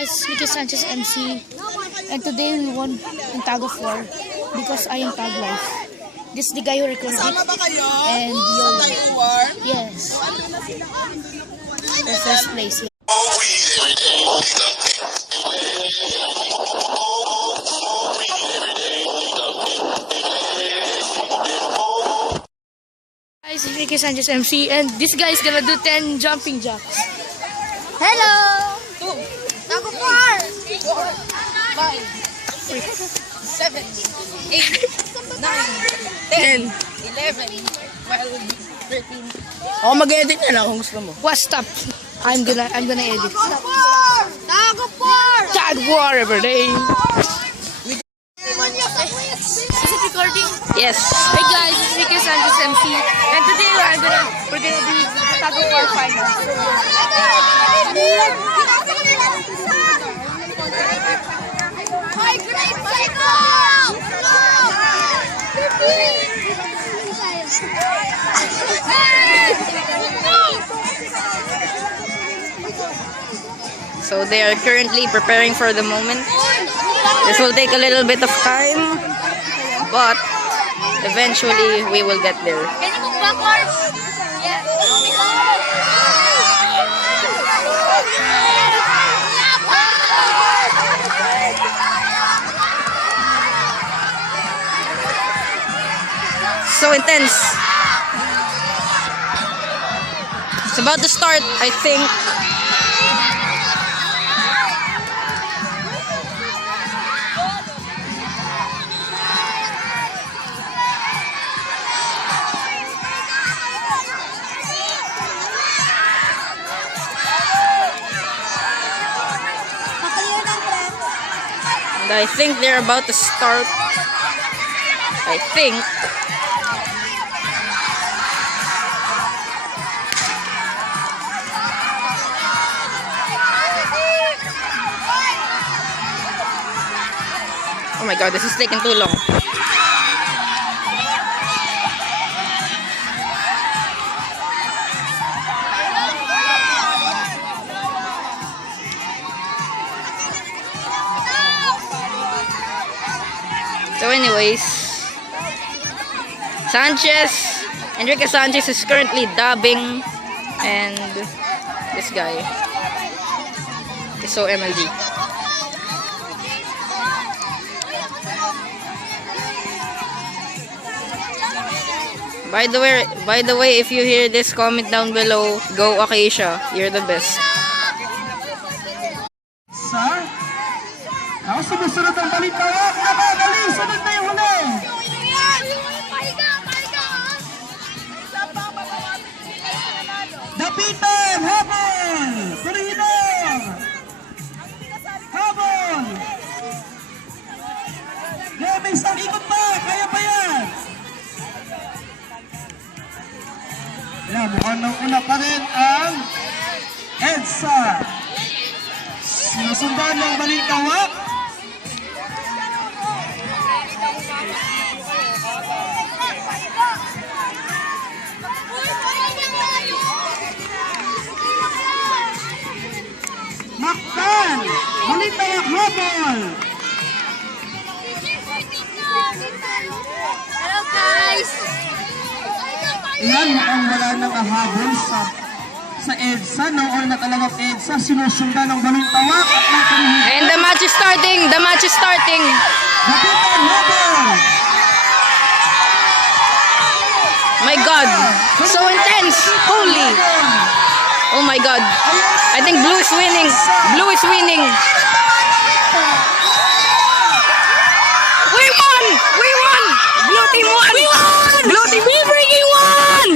Guys, Ricky Sanchez MC, and today we won in tag of war because I am tag life. This is the guy who recorded it. Sama ba kayo? And Sa tag of war? yes, the first place. Guys, it's Ricky Sanchez MC, and this guy is gonna do 10 jumping jacks. Hello! Tag of war! 4, 5, 6, 7, 8, 9, 10, 11, 12, 13. Ako mag-edit na lang kung gusto mo. What stop? I'm gonna edit. Tag of war! Tag war every day. Is it recording? Yes. Hey guys, it's Ricky Sanchez MC, and today we're gonna do the tag of war final. So they are currently preparing for the moment. This will take a little bit of time, but eventually we will get there. Can you move backwards? So intense. It's about to start, I think. And I think they're about to start. I think. Oh my god, this is taking too long. So anyways, Enrique Sanchez is currently dabbing, and this guy is so MLD. By the way, if you hear this, comment down below. Go Acacia, you're the best. Sir? Ako sumusunod ang balitawak. Nakadali, sunod na yung huli. Dapitan, habol. Corridor. Habol. May isang ikot pa. Kaya pa yan. Yan, mukhang nang una pa rin ang EDSA. Sinusundan ng balitawak. Maktan! Balitawak habol! Hello guys! Yan, mukhang wala nang habol sa EDSA. Noon na talagang EDSA, sinusundan ng balitawak at nakarihit. And the match is starting! The match is starting! Dapitan habol! My god! So intense! Holy! Oh my god! I think blue is winning! Blue is winning! We won! We won! Blue team won! We won! Blue team, we freaking won!